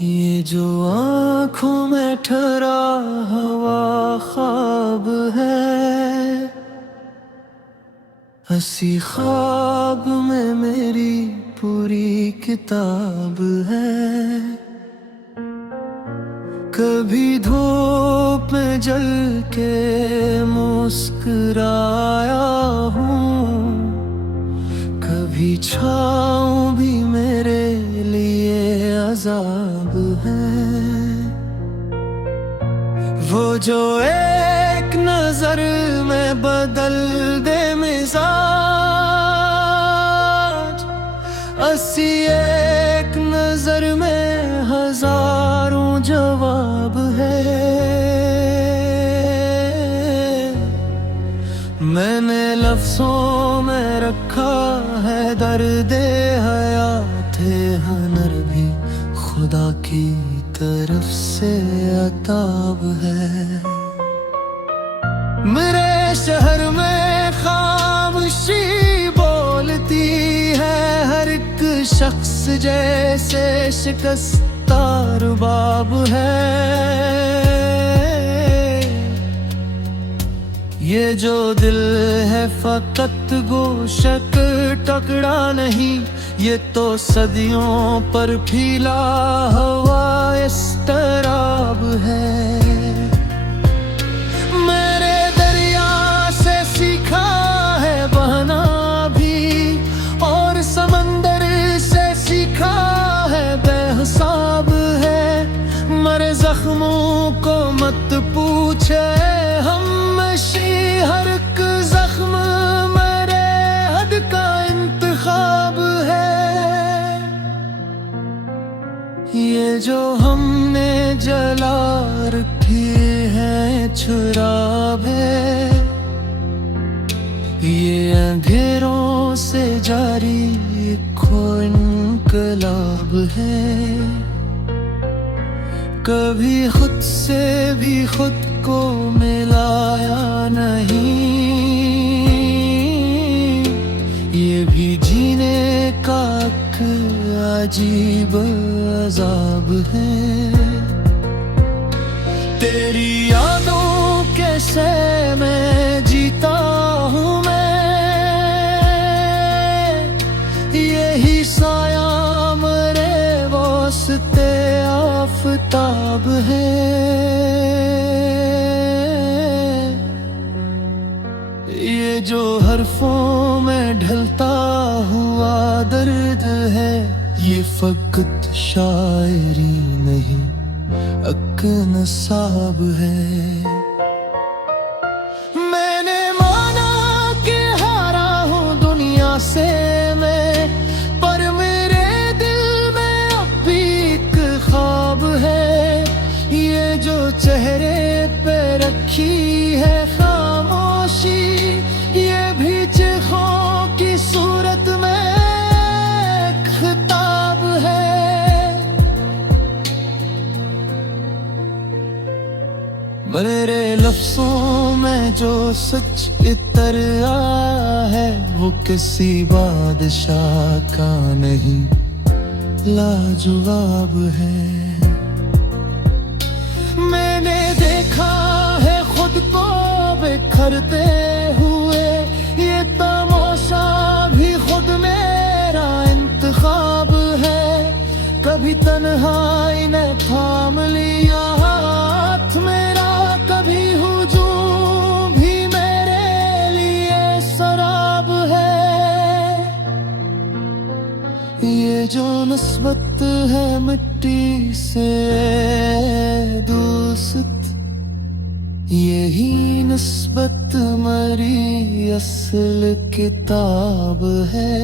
ये जो आँखों में ठहरा हवा ख्वाब है, हंसी ख्वाब में मेरी पूरी किताब है। कभी धूप में जल के मुस्कुराया हूँ, कभी छाँव भी मेरे लिए अजाब है। वो जो एक नजर में बदल दे मिजाज, अस्सी एक नजर में हजारों जवाब है। मैंने लफ्जों में रखा है दर्द हयात, हुनर भी खुदा की तरफ से अताब है। मेरे शहर में खामोशी बोलती है, हर एक शख्स जैसे शिकस्ता रुबाब है। ये जो दिल है फकत गोशत टकरा नहीं, ये तो सदियों पर फैला हुआ इस्तराब है। मेरे दरिया से सीखा है बहना भी, और समंदर से सीखा है बेहिसाब है। मरे जख्मों को मत पूछे हम, हर एक जख्म मेरे हद का इंतखाब है। ये जो हमने जला रखी है छुराब है, ये अंधेरों से जारी खो इनकलाब है। कभी खुद से भी खुद को मिलाया नहीं, ये भी जीने का एक अजीब अजाब है। तेरी यादों के से मैं जीता हूँ मैं, यही साया मरे वास्ते आफताब है। ये जो हरफों में ढलता हुआ दर्द है, ये फकत शायरी नहीं अक नसाब है। मैंने माना कि हारा हूँ दुनिया से मैं, पर मेरे दिल में अब भी एक ख्वाब है। ये जो चेहरे पे रखी है खामोशी, ये भी चिखों की सूरत में खिताब है। मेरे लफ्जों में जो सच इतर आया है, वो किसी बादशाह का नहीं लाजवाब है। मैंने देखा है खुद को बिखरते हुए, ये तमाशा भी खुद मेरा इंतखाब है। कभी तन्हाई ने थाम लिया हाथ मेरा, कभी हुजूम भी मेरे लिए शराब है। ये जो निस्बत है मिट्टी से दोस्त, यही निस्बत मरी असल किताब है।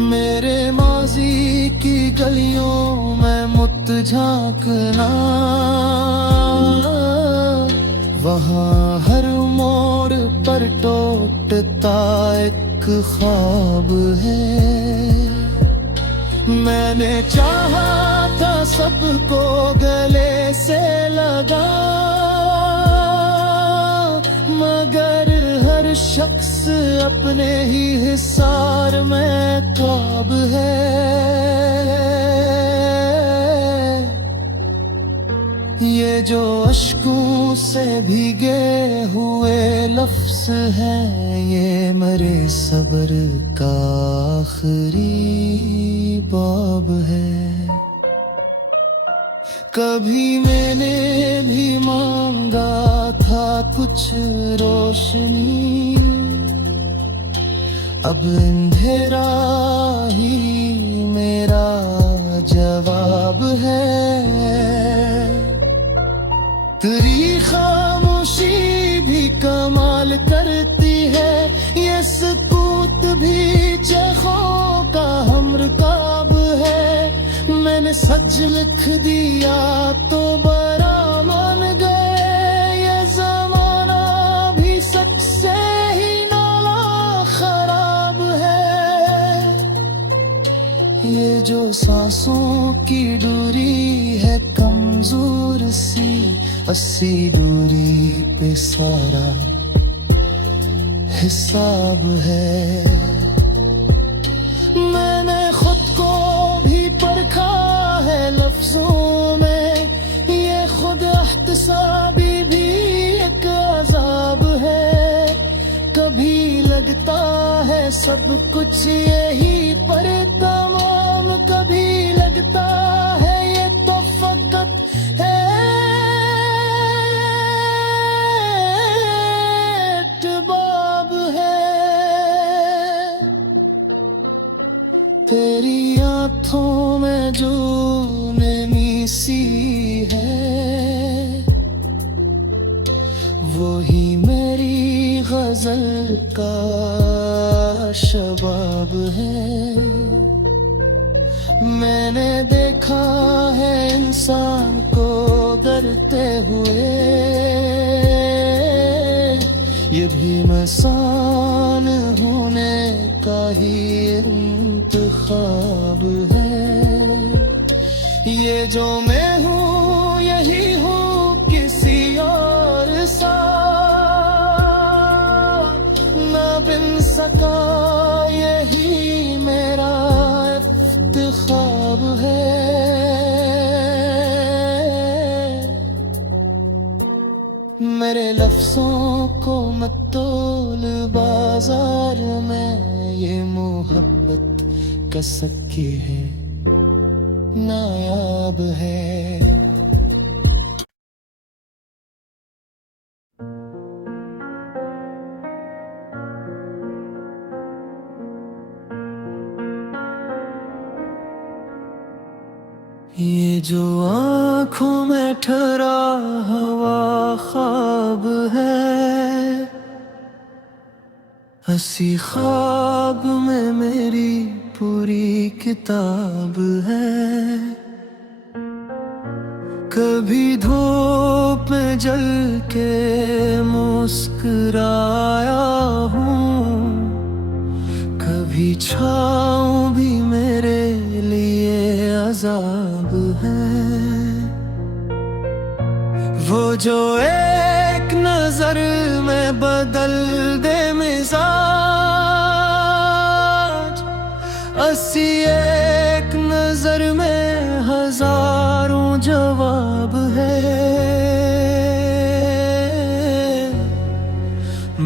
मेरे माजी की गलियों में मुत झांकना, वहाँ हर मोड़ पर टूटता एक ख्वाब है। मैंने चाहा था सबको गले से लगा, मगर हर शख्स अपने ही हिसार में ख्वाब है। ये जो अश्कों से भीगे हुए लफ्ज हैं, ये मेरे सब्र का आखिरी बाब है। कभी मैंने भी मांगा था कुछ रोशनी, अब अंधेरा ही मेरा जवाब है। तेरी खामोशी भी कमाल करती है, ये सकूत भी चखों का हमरकाब है। मैंने सच लिख दिया तो बड़ा मान गए, ये जमाना भी सच से ही नाला खराब है। ये जो सांसों की दूरी है कमजोर सी, अस्सी दूरी पे सारा हिसाब है। मैंने खुद को भी परखा है लफ्जों में, ये खुद एहतसाबी भी एक अजाब है। कभी लगता है सब कुछ यही पर तमाम, कभी लगता है ये तो फकत तेरी आँखों में जो नमी सी है, वही मेरी गजल का शबाब है। मैंने देखा है इंसान को डरते हुए, ये भी इंसान होने का ही इंतखाब है। ये जो मैं हूँ यही हूँ किसी और सा, ना बिन सका यही मेरा इफ्तिखार है। मेरे लफ्जों को मत तोल बाजार में, ये मोहब्बत का सच्ची है नायाब है। ये जो आँखों में ठहरा हवा ख्वाब है, हंसी ख्वाब में मेरी पूरी किताब है। कभी धूप में जल के मुस्कुराया हूँ, कभी छाँव भी मेरे लिए अजाब है। वो जो एक नजर में बदल दे मिजाज, अस्सी एक नजर में हजारों जवाब है।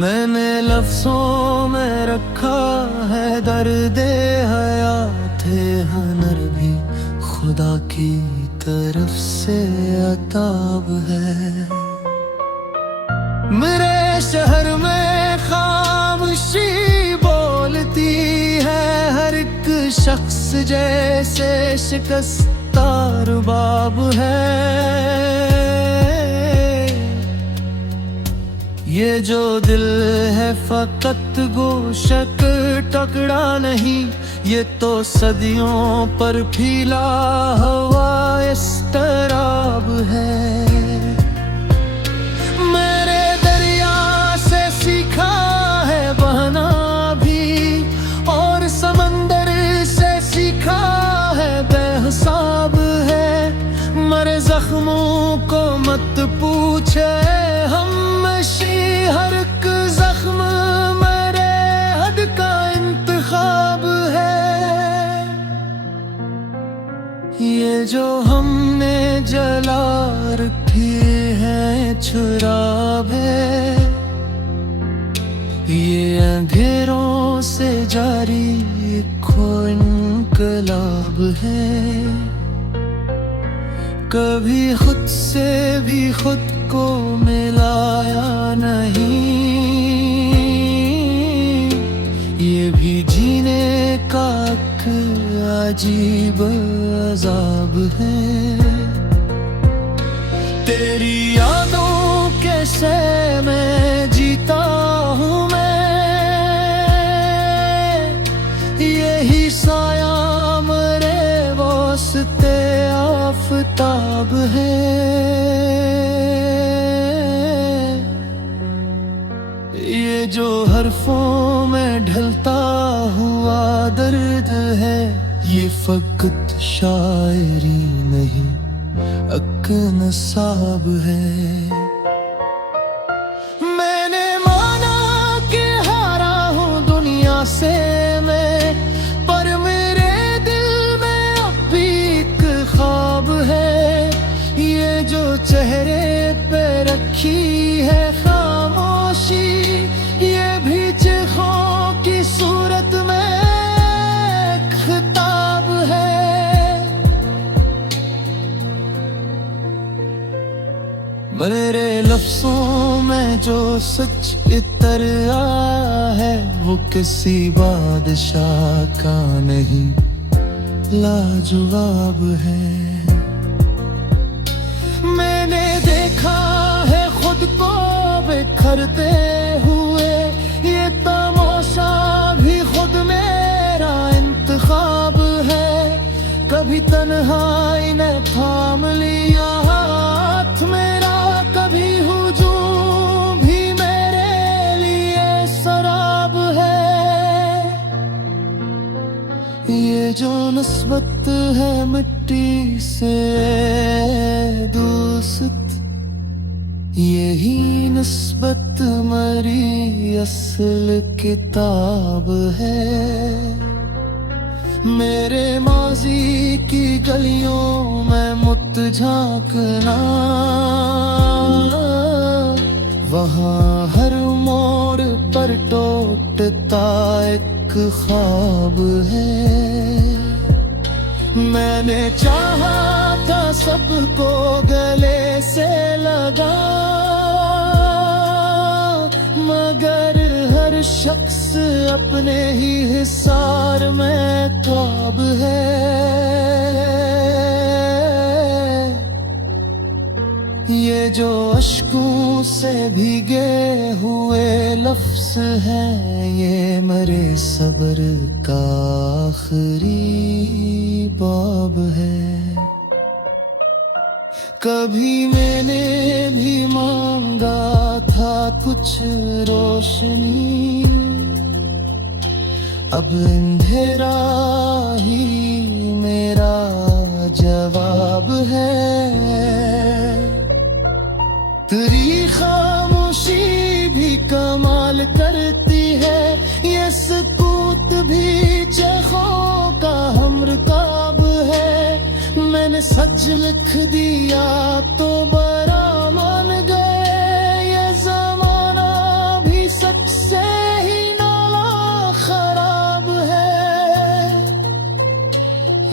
मैंने लफ्जों में रखा है दर्द हयात, हुनर भी खुदा की तरफ से अताब है। मेरे शहर में खामोशी बोलती है, हर एक शख्स जैसे शिकस्ता रुबाब है। ये जो दिल है फकत गोशक टकरा नहीं, ये तो सदियों पर फैला हुआ इस्तराब है। मेरे दरिया से सीखा है बहना भी, और समंदर से सीखा है बेहिसाब है। मरे जख्मों को मत पूछे हम, हर एक जख्म मेरे हद का इंतखाब है। ये जो हमने जलाए रखी है चुराव है, ये अंधेरों से जारी खो इनकलाब है। कभी खुद से भी खुद को मिलाया नहीं, ये भी जीने का एक अजीब अजाब है। तेरी यादों के से मैं जीता हूँ मैं, यही साया मरे वास्ते आफताब है। ये जो हरफों में ढलता हुआ दर्द है, ये फकत शायरी नहीं अक नसाब है। मैंने माना कि हारा हूँ दुनिया से मैं, पर मेरे दिल में अब भी एक ख्वाब है। ये जो चेहरे पे रखी है खामोशी, ये भी चिखों की सूरत में खिताब है। मेरे लफ्जों में जो सच इतर आया है, वो किसी बादशाह का नहीं लाजवाब है। मैंने देखा है खुद को बिखरते हुए, ये तमाशा भी खुद मेरा इंतखाब है। कभी तन्हाई ने थाम लिया हाथ मेरा, कभी हुजूम भी मेरे लिए सराब है। ये जो नस्बत है मिट्टी से दोस्त, यही नस्बत मरी असल किताब है। मेरे माजी की गलियों में मुत झांकना, वहाँ हर मोड़ पर टूटता एक ख्वाब है। मैंने चाहा था सबको गले से लगा, मगर हर शख्स अपने ही हिसार में ख्वाब है। ये जो अश्कों से भीगे हुए लफ्ज हैं, ये मरे सब्र का आखिरी बाब है। कभी मैंने भी मांगा था कुछ रोशनी, अब अंधेरा ही मेरा जवाब है। तेरी खामोशी भी कमाल करती है, ये सकूत भी चखों का हमरकाब है। मैंने सच लिख दिया तो बड़ा मान गए, ये जमाना भी सच से ही नाला खराब है।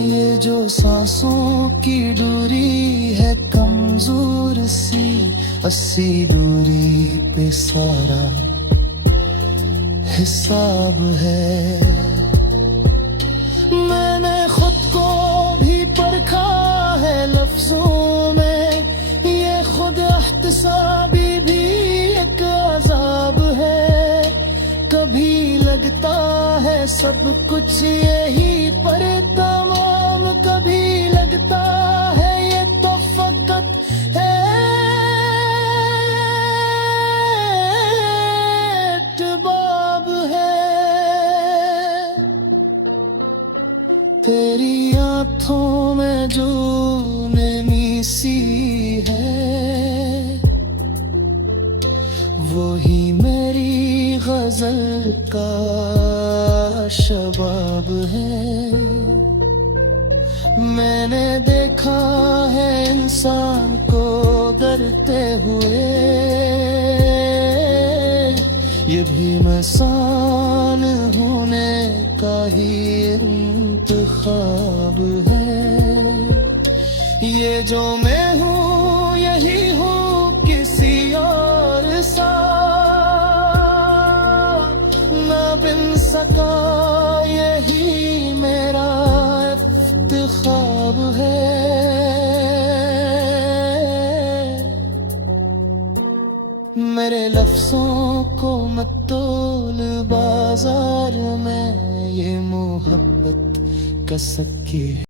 ये जो सांसों की दूरी है कमजोर सी, अस्सी दूरी पे सारा हिसाब है। मैंने खुद को भी परखा है लफ्जों में, ये खुद एहतिसाबी भी एक अजाब है। कभी लगता है सब कुछ यही पर तमाम, कभी लगता है ये तो फकत तेरी आँखों में जो नमी सी है, वही मेरी गजल का शबाब है। मैंने देखा है इंसान को होते हुए ये भी इंसान होने का ही इंतखाब है। ये जो मैं हूँ यही हूँ किसी और सा ना बिन सका, यही मेरा इफ्तिखार है। मेरे लफ्जों को मत तोल बाजार में, ये मोहब्बत का सबकी है।